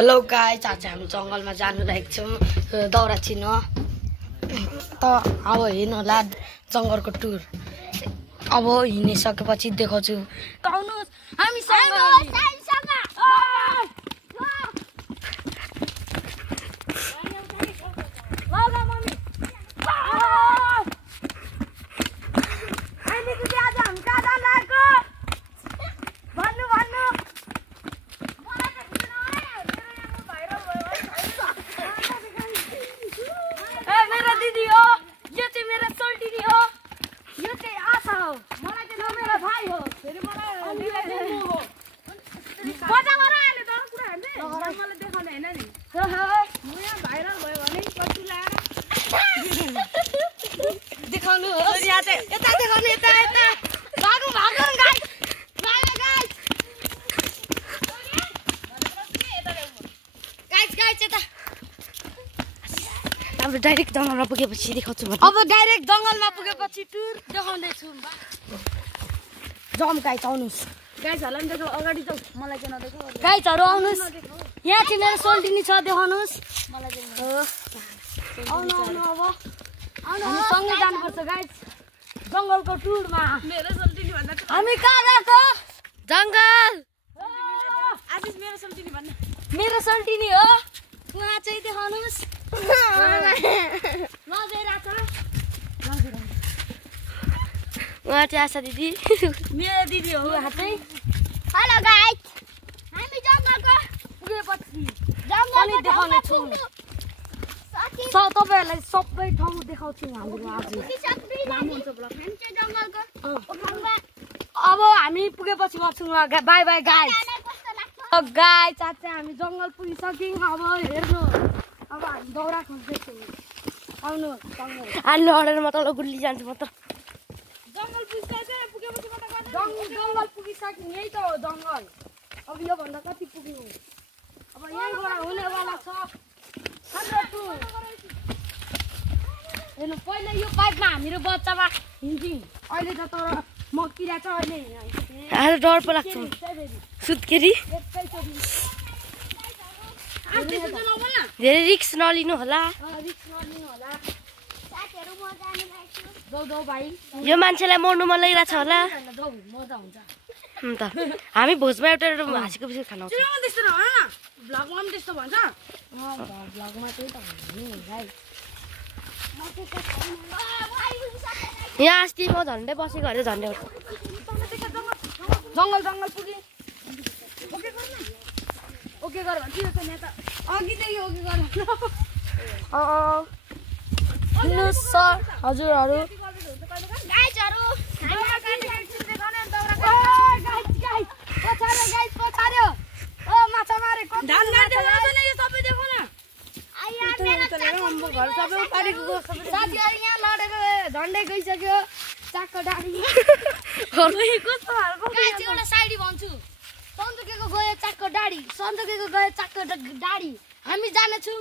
Hello guys, आज हामी जंगलमा जानु लागेको छौं दौरा छिन त अब हिँड्नुला जंगलको टुर। अब हिँडिसकेपछि देखाउँछु। आउनुस् हामी सँग। अब डाइरेक्ट जंगलमा पुगेपछि देखाउँछु। अब डाइरेक्ट जंगलमा पुगेपछि टुर देखाउँदै छु। जम गाइस आउनुस्। गाइसहरुलाई देखो, अगाडि जाऊ। मलाई चाहिँ नदेखो। गाइसहरु आउनुस्। यहाँ चाहिँ मेरो सोल्टिनी छ, देखाउनुस्। मलाई चाहिँ आउनु आउनु अब हामी सँगै जानुपर्छ गाइस जंगलको टुरमा। मेरो सोल्टिनी भन्दा हामी कहाँ गएको? जंगल। आशिष मेरो सोल्टिनी भन्नु। मेरो सोल्टिनी हो। उहाँ चाहिँ देखाउनुस्। उहाँ चाहिँ आशा दिदी, मेरो दिदी हो। उहाँ चाहिँ हेलो गाइस, हामी जंगलको पुगेपछि जंगल देखाउने छौँ। तपाईहरुलाई सबै ठाउँ देखाउँछु हाम्रो आज। अब हामी पुगेपछि गर्छौँ बाइ बाइ गाइस। गाइस आज चाहिँ हामी जंगल पुगिसक्यौँ। अब हेर्नु, अब हामी दौरा खोज्दैछौँ। आउनु आलु अडेर म तल गुल्ली जान्छु। म त जंगल पुगेपछि जंगल पुगिसक्यौँ। यही त हो जंगल। अब यो भन्दा कति पुग्नु? अब यहीँबाट हुनेवाला छ हाम्रो टुर। हेर्नु, पहिला यो पाइपमा हामीहरू बच्चामा हिँड्थ्यौँ। अहिले त तर म किरा छ। अहिले डर पो लाग्छ सुत्केरी। धेरै रिक्स नलिनु होला। यो मान्छेलाई मर्नु मन लागिरहेछ होला। अन्त हामी भोजमा एउटा हाँसेको पछि खाना आउँछ। भ्लगमा पनि त्यस्तो भन्छ। भ्लगमा त्यही त यहाँ अस्ति म झन्डै बसेको अरे। झन्डै जंगल जंगल पुगे। ओके गर भन्छ नि त अघिदेखि ओके गर। सर हजुरहरू गाइसहरु पछाड्यो। ओ माछा मारेको धान मार्दै यो सबै देखो न। साथीहरु यहाँ लडेर झन्डै गइसक्यो। चाक्को डाडी एउटा साइडी भन्छु। सन्दुकेको गयो चाक्को डाडी, सन्दुकेको गयो चाक्को डाडी। हामी जानेछौँ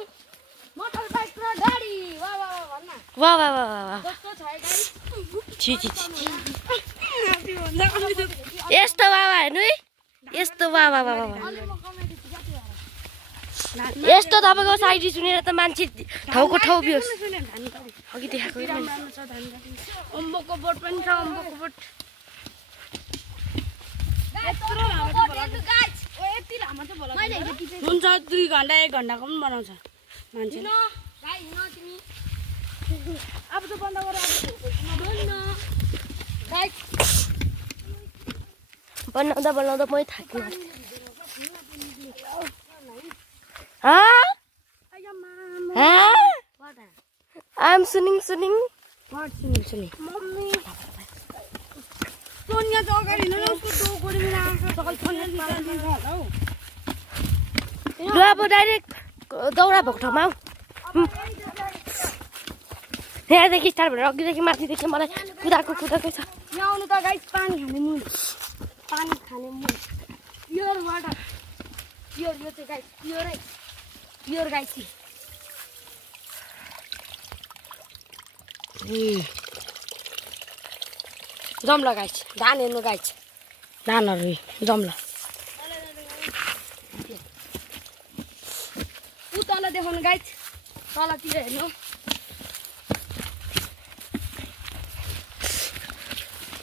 मोटरसाइकल र गाडी। वाह वाह भन्न। वाह वाह वाह वाह। कस्तो छ गाडी? छि छि छि। यस्तो वाह वाह हेर्नु है। यस्तो वाह वाह वाह वाह। यस्तो तपाईको साइडी सुनेर त मान्छे ठाउँको ठाउँ बियोस्। अघि देखाएको अम्बकको बोट पनि छ। अम्बकको बोट हुन्छ। 2 घण्टा 1 घण्टाको पनि बनाउँछ मान्छे। अब त बन्द गर। बनाउँदा बनाउँदा मै थाक्नु। I'm सुनिङ। What सुनिङ? मम्मी सोनिया त अगाडि हिँड्न उसको डोकोरी मेरो आँखा सकल फल्ने पारादिन्छ होला हौ। ल अब डाइरेक्ट दौरा भएको ठाउँमा आऊ। यहाँदेखि स्टार्ट भनेर अघिदेखि माथिदेखि मलाई कुदाएकै छ। यहाँ आउनु त गाइस। पानी खाने मुड। Pure water. प्योर यो चाहिँ गाइस प्योर गाइस। जम्ला गाइस। धान हेर्नु गाइस। धानहरू जम्ला। तल देखाउनु गाइस तलतिर हेर्नु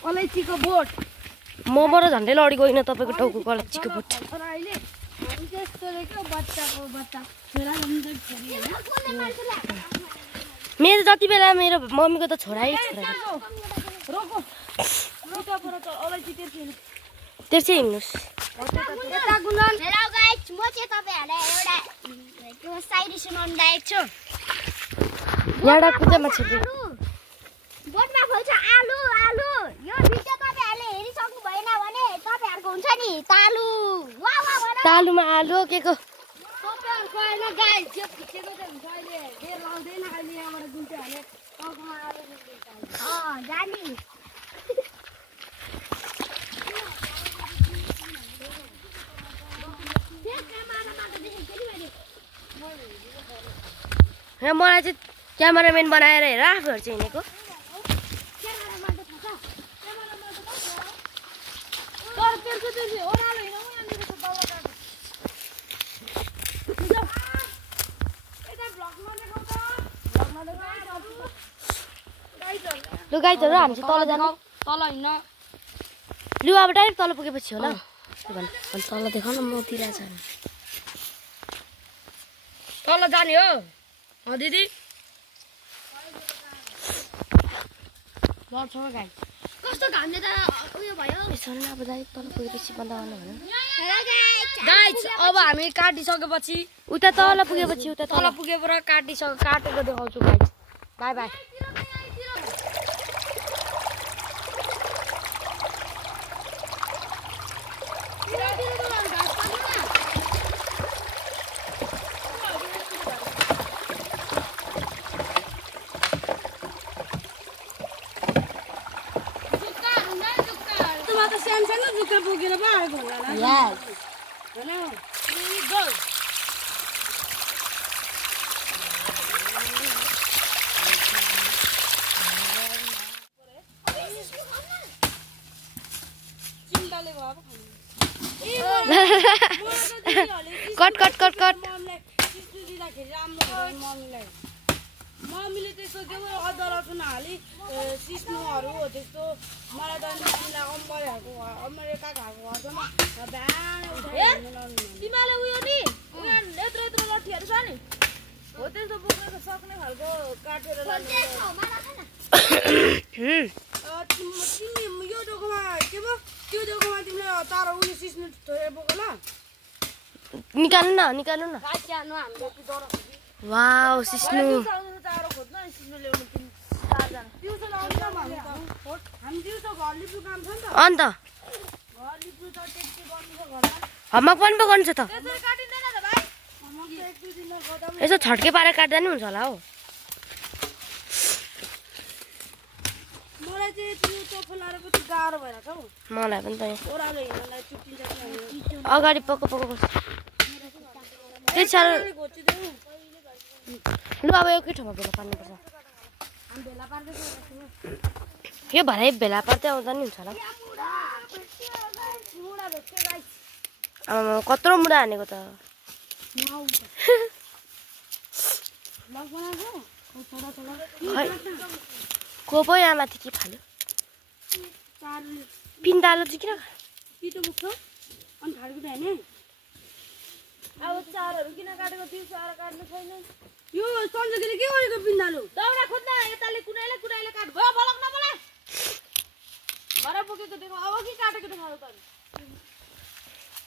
अलैँचीको बोट मबाट झन्डै लडी गइन तपाईँको टाउको अलैँचीको बोट तर अहिले हामी त्यस्तो रहेको बच्चाको बच्चा छोरा मेरो जति बेला मेरो मम्मीको त छोरै छोरा रोको अलैँची त्यसै हिँड्नुहोस् हेलो गाइस म चाहिँ तपाईहरुलाई एउटा त्यो साइरी सुनाउन लागेको छु यहाँ कुदामा छिर्दै बोटमा फल्छ आलु आलु यो भिडियो तपाईहरुले हेरिसक्नु भएन भने तपाईहरुको हुन्छ नि तालु वा वा भन तालुमा आलु के को तपाईहरुको हैन गाइस यो खिचेको चाहिँ हुन्छ अहिले बेर लाउँदैन अहिले यहाँबाट गुल्टे हाले टाउकोमा आलु निस्किन्छ जानी यहाँ मलाई चाहिँ क्यामेराम्यान बनाएर हेर आफूहरू चाहिँ हिँडेको लु गाइजहरू हामी चाहिँ तल जानु तल हिँड्न लु अब डाइरेक्ट तल पुगेपछि होला तल देखाउ न म तिर छ तल जाने हो दिदी लड्छ गाई कस्तो घामले त उयो भयो यसो न अब डाइरेक्ट तल पुगेपछि बन्द गर्नु भन गाइस अब हामी काटिसकेपछि उता तल पुगेपछि उता तल पुगेबाट काटेको देखाउँछु गाइस बाई बाई सानो जुका पुगेर पो आएको होला कट कट कट कट मम्मीले त्यस्तो त्यो अदर रसुन हाली सिस्नुहरू हो त्यस्तो मलाई त कम परिहाल्को अमेरिका खाएको घरमा तिमीले उयो नि यत्रो यत्रो लट्ठीहरू छ नि हो त्यस्तो बोक्न सक्ने खालको काटेर तिमी यो डोकोमा के भयो त्यो डोकोमा तिमीले तार उयो सिस्नु थोरै बोक ल निकाल्नु न निकाल्नु न वाउ सिस्नु अन्त हमक पनि पो गर्नु छ त यसो छड्के पारेर काट्दा नि हुन्छ होला हौ मलाई चाहिँ त्यो टोफो लाएर कति गाह्रो भइरहेको हौ मलाई पनि त ओह्रालो हिँड्नलाई चुट्टिन्छ अगाडि पक्क पक्क गर्छ त्यति साह्रो लु अब एकै ठाउँमा भेला पार्नुपर्छ यो भरे भेला पार्दै आउँदा नि हुन्छ होला आमा कत्रो मुढा हानेको त को पो यहाँ माथि के फाल्यो पिन्दालो चाहिँ किन पिटो बोक्छ अनि ठाडको भ्याने अब चारहरू किन काटेको थियो चार काट्नु छैन यो सन्जोगीले के गरेको पिन्दालु दाउरा खोज्न यताले कुनाइले कुनाइले काट भयो बलक नबला भरा बोकेको देखो अब के काटेको देखाउ त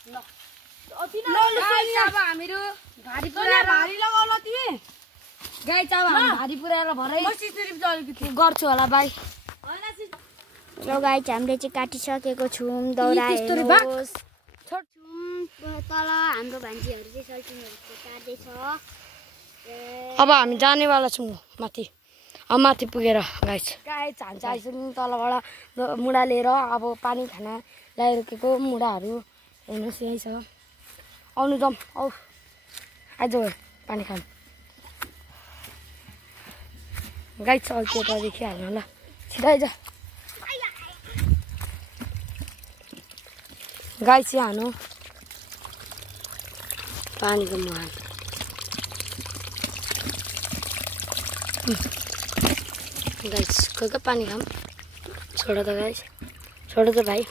ल अब हामीहरू भारी पुराएर भारी लगाउला तिमी गाई चाब हामी भारी पुराएर भरै म सिस्टरिप अलिकति गर्छु होला बाई ल गाइस हामीले चाहिँ काटिसकेको छौँ दाउरा हेर्नुहोस् तल हाम्रो भान्जीहरू चाहिँ सल्टिङहरू काट्दैछ अब हामी जानेवाला छौँ माथि अब माथि पुगेर गाई छान्छ आइसक्यो तलबाट मुढा लिएर अब पानी खाना ल्याइरोकेको मुढाहरू हेर्नुहोस् यहीँ छ आउनु जाउँ औ आज पानी खानु गाई छ त्यो त देखिहाल्नु होला छिटो आइज गाई चाहिँ हानु पानीको मुहान गाइस कोही कोही पानी खाऊँ छोडो त गाइस छोडो त भाइ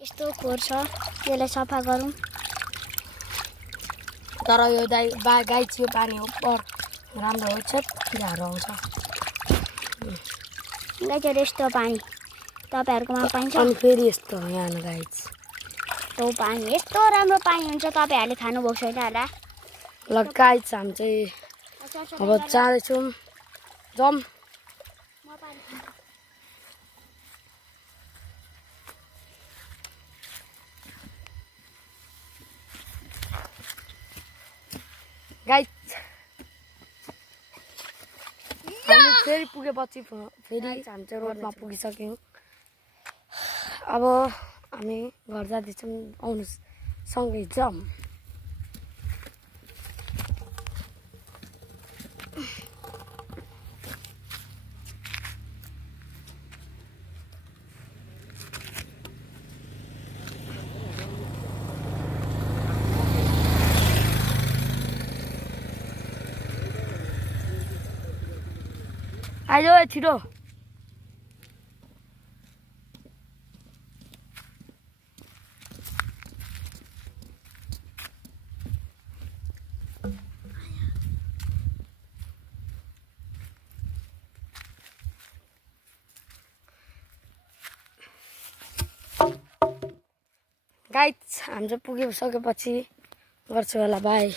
यस्तो खोर छ त्यसलाई सफा गरौँ तर यो गाइस यो पानी हो पर राम्रो हुन्छ किराहरू आउँछ गाइजहरू यस्तो पानी तपाईँहरूकोमा पाइन्छ अनि फेरि यस्तो यहाँ गाइस त्यो पानी यस्तो राम्रो पानी हुन्छ तपाईँहरूले खानुभएको छैन होला ल गाइस हामी चाहिँ अब जाँदैछौँ जाऊँ गाइस हामी फेरि पुगेपछि फेरि हामी चाहिँ रोडमा पुगिसक्यौँ अब हामी घर जाँदैछौँ आउनुहोस् सँगै जाऊँ आइज छिटो गाइस हामी चाहिँ पुगिसकेपछि गर्छु होला बाई